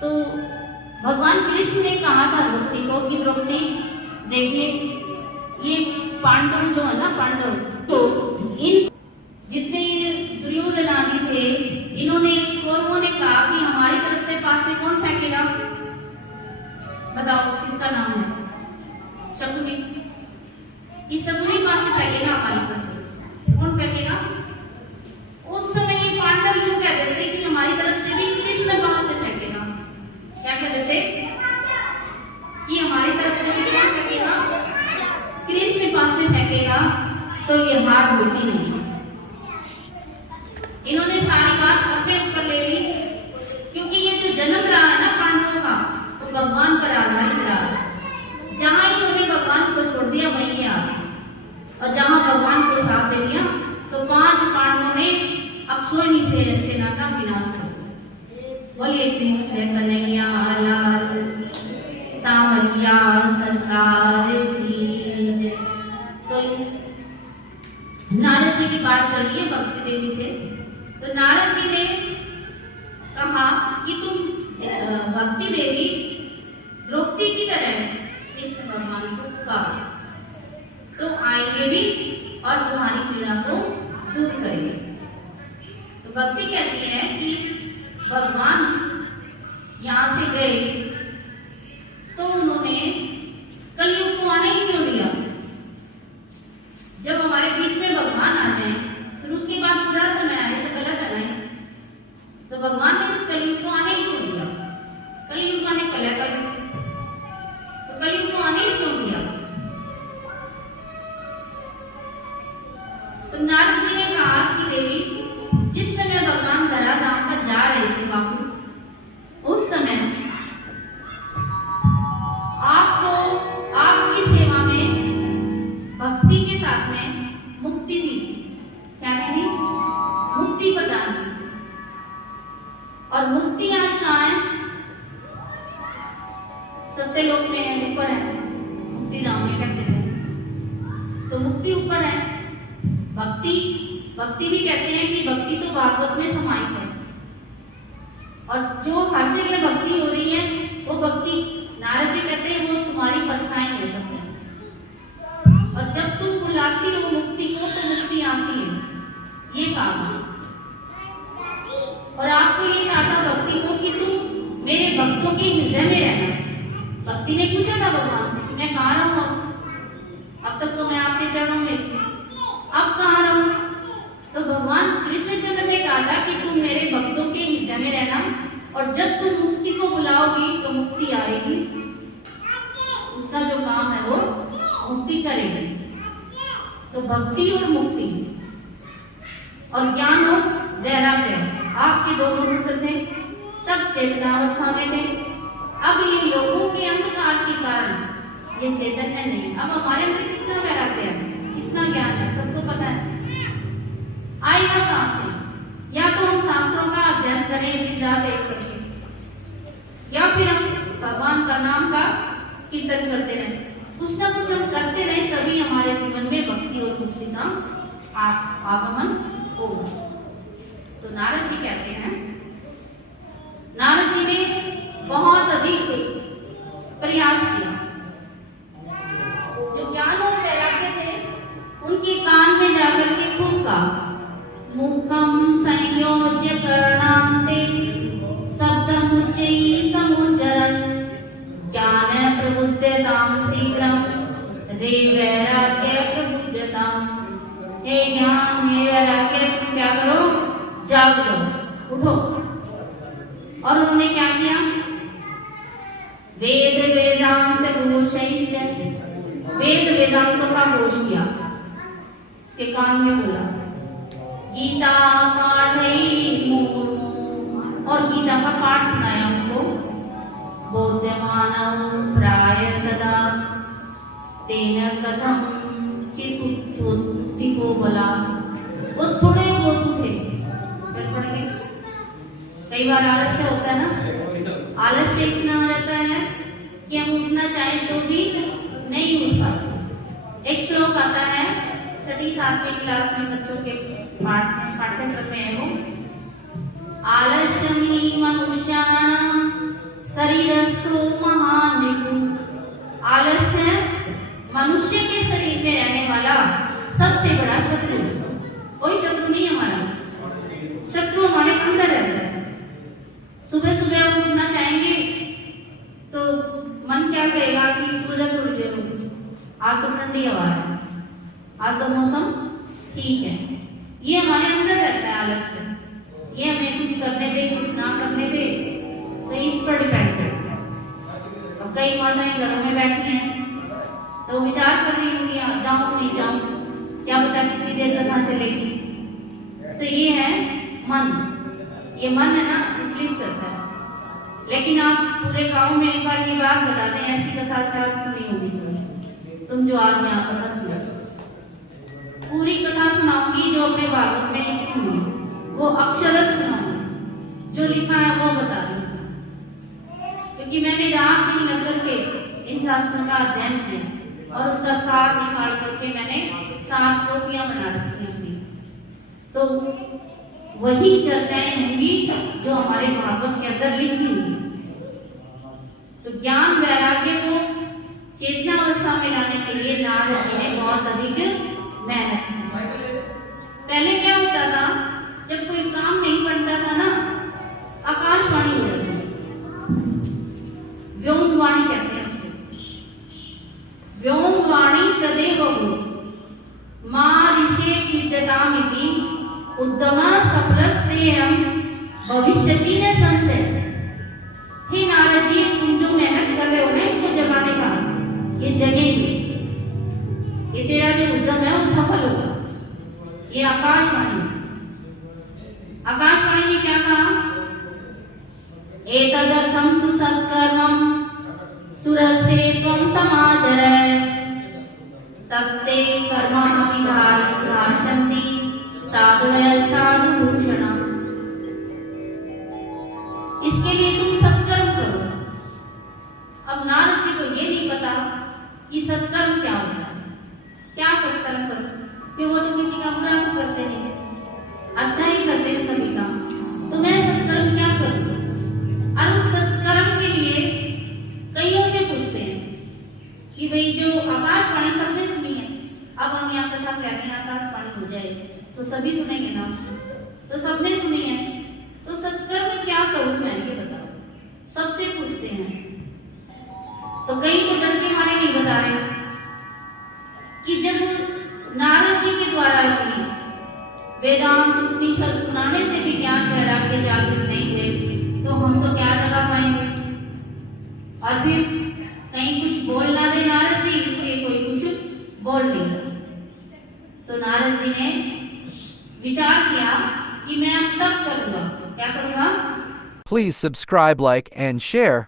तो भगवान कृष्ण ने कहा था द्रौपदी को कि द्रौपदी देखिए ये पांडव जो है ना, पांडव तो इन जितने दुर्योधन आदि थे, इन्होंने कौरवों ने कहा कि हमारी तरफ से पास से कौन फेंकेगा, बताओ किसका नाम है? शकुनी। इस शकुनी पास से फेंकेगा हमारी तरफ से, कौन फेंकेगा? उस समय ये पांडव यूं कह देते कि हमारी तरफ से भी कृष्ण पास से फेंकेगा। क्या कह देते कि हमारी तरफ से भी कौन फेंकेगा? कृष्ण पास से फेंकेगा। तो ये हार होती नहीं। इन्होंने सारी बात अपने ऊपर ले ली, क्योंकि ये जो जन्म रहा है ना पांडवों का, वो भगवान पर आधारित रहा। जहां इन्होंने भगवान को छोड़ दिया वहीं ये आ गए, और जहां भगवान को साथ दे दिया तो 5 पांडवों ने अक्षोहिणी सेना का विनाश कर दिया। बोलिए कृष्ण कन्हैया लाल सांवरिया सरकार की जय। तो नारद जी की बात चल रही है भक्ति देवी से। तो नारद जी ने कहा कि तुम भक्ति देवी द्रौपदी की तरह कृष्ण भगवान को पुकारो, तो आएंगे भी और तुम्हारी पीड़ा को दूर करेंगे। तो भक्ति कहती है कि भगवान यहां से गए तो उन्होंने कलयुग को आने ही क्यों दिया? जब हमारे बीच में भगवान आ जाए फिर उसके बाद बुरा समय आए तो गलत है नहीं। तो भगवान ने इस कलयुग को आने ही क्यों दिया? कलयुग आने कलह कलयुग, तो कलयुग को आने ही क्यों दिया? तो नारद जी ने कहा कि देवी जिस समय भगवान धराधाम पर जा रहे थे वापस, उस समय आपको आपकी सेवा में भक्ति के साथ में मुक्ति दी थी। क्या दी थी? मुक्ति प्रदान की। और मुक्ति आज कहाँ है? सत्यलोक में है, ऊपर है, मुक्ति धाम में कहते हैं। तो मुक्ति ऊपर है। भक्ति भी कहते हैं कि भक्ति तो भागवत में समाहित है, और जो हर जगह भक्ति हो रही है वो भक्ति नारद जी कहते हैं वो तुम्हारी परछाई ले सकते हैं। और जब तुम बुलाती हो मुक्ति को तो मुक्ति आती है, ये कहा। और आपको ये कहा था भक्ति को कि तुम मेरे भक्तों के हृदय में रहना। भक्ति ने पूछा था भगवान से मैं कहाँ रहूं? अब तक तो मैं आपके चरणों में थी, अब कहाँ रहूं? तो भगवान कृष्णचंद्र ने कहा था कि तुम मेरे भक्तों के हृदय में रहना, और जब तुम मुक्ति को बुलाओगी तो मुक्ति आएगी। उसका जो काम है वो मुक्ति करेगी। तो भक्ति और मुक्ति और ज्ञान और वैराग्य आपके दोनों पुत्र थे, तब चेतनावस्था में थे। अब ये लोगों के अंधकार के कारण ये चैतन्य नहीं। अब हमारे अंदर कितना वैराग्य है, कितना ज्ञान है, सबको पता है। आएगा कहां से? या तो हम शास्त्रों का अध्ययन करें दिन रात एक करके, या फिर हम भगवान का नाम का कीर्तन करते रहें। कुछ ना कुछ हम करते रहे, तभी हमारे जीवन में भक्ति और मुक्ति का आगमन होगा। तो नारद जी कहते हैं, नारद जी ने बहुत अधिक प्रयास किया। जो ज्ञान और वैराग्य थे उनके कान में जाकर के खूब कहा, मुखम संयोज्य करणांते शब्दमुच्चैः समुच्चरन् ज्ञान प्रबुद्धतां शीघ्रं रे वैराग्य प्रबुद्धतां। हे ज्ञान हे वैराग्य क्या करो? जागो, उठो। और उन्होंने क्या किया? वेद वेदांत घोषैश्च, वेद वेदांतों का घोष किया, उसके कान में बोला। गीता पाठै मुहुर्मुहुः, और गीता का पाठ सुनाया उनको। बोध्यमानं प्राय तदा तेन कथं चित्तुत्थितो बला। वो थोड़े बहुत उठे, फिर पड़ गए। कई बार आलस्य होता है ना, आलस्य इतना आ जाता है कि हम उठना चाहें तो भी नहीं उठ पाते। एक श्लोक आता है 6ठी 7वीं क्लास में बच्चों के पाठ्यक्रम में है वो, आलस्यम ही मनुष्याणां शरीरस्थो महान रिपु। आलस्य मनुष्य के शरीर में रहने वाला सबसे बड़ा शत्रु। कोई शत्रु नहीं हमारा, शत्रु हमारे अंदर रहता है। सुबह सुबह हम उठना चाहेंगे तो मन क्या कहेगा कि सूरज थोड़ी देर हो, आज तो ठंडी हवा है, आज तो मौसम ठीक है। ये हमारे अंदर रहता है आलस्य। ये हमें कुछ करने दे, कुछ ना करने दे, तो इस पर डिपेंड करता है। अब कई माताएं घरों में बैठी हैं तो विचार कर रही होंगी जाऊं नहीं जाऊं, क्या पता कितनी देर तक कहाँ चलेगी। तो ये है मन। ये मन है ना, विचलित करता है। लेकिन आप पूरे गांव में एक बार ये बात बता दें, ऐसी कथा शायद सुनी होगी तुम जो आज यहाँ कथा सुना, पूरी कथा सुनाऊंगी जो अपने भागवत में लिखी हुई, वो अक्षरश सुनाऊंगी, जो लिखा है वो बता दूंगी। क्योंकि मैंने रात दिन लग करके इन शास्त्रों का अध्ययन किया और उसका सार निकाल करके मैंने 7 कॉपियां बना रखी हैं अपनी। तो वही चर्चाएं होंगी जो हमारे भागवत के अंदर लिखी हुई। तो ज्ञान वैराग्य को चेतना अवस्था में लाने के लिए नारद जी ने बहुत अधिक मेहनत की। पहले क्या होता था, जब कोई काम नहीं बनता था ना, आकाशवाणी हो जाती है, व्योमवाणी कहते हैं उसको। व्योमवाणी तदेव हो मां ऋषे विद्यतामिति उद्यमा सफलस्तेयं भविष्यति न संशय। हे नारद जी, तुम जो मेहनत कर रहे हो ना इनको जगाने का, ये जगेंगे, ये तेरा जो उद्यम है वो सफल होगा। ये आकाशवाणी। आकाशवाणी ने क्या कहा, एतदर्थं तु सत्कर्मं सुरसे त्वं समाचर तत्ते कर्मः विधास्यन्ति साधुवः साधुभूषणम्। इसके लिए तुम सत्कर्म करो। अब नारद जी को ये नहीं पता कि सत्कर्म क्या होता है, क्या सत्कर्म करो, कि वो तो किसी का बुरा तो करते नहीं, अच्छा ही करते हैं सभी का, तो मैं सत्कर्म क्या करूं। और उस सत्कर्म के लिए कईयों से पूछते हैं कि भाई जो आकाशवाणी सबने सुनी है, अब हम यहाँ कथा कह रहे हैं आकाशवाणी हो जाए तो सभी सुनेंगे ना, तो सबने सुनी है, तो सत्कर्म क्या करूं मैं, ये बताओ, सबसे पूछते हैं। तो कई तो डर के मारे नहीं बता रहे कि जब नारद जी के द्वारा भी वेदांत उपनिषद सुनाने से भी ज्ञान वैराग्य जागृत नहीं हुए, तो हम तो क्या जगा पाएंगे। और फिर कहीं कुछ बोल ना दे नारद जी, इसलिए कोई कुछ बोल नहीं। तो नारद जी ने विचार किया कि मैं अब तब करूंगा, क्या करूंगा। Please subscribe, like, and share.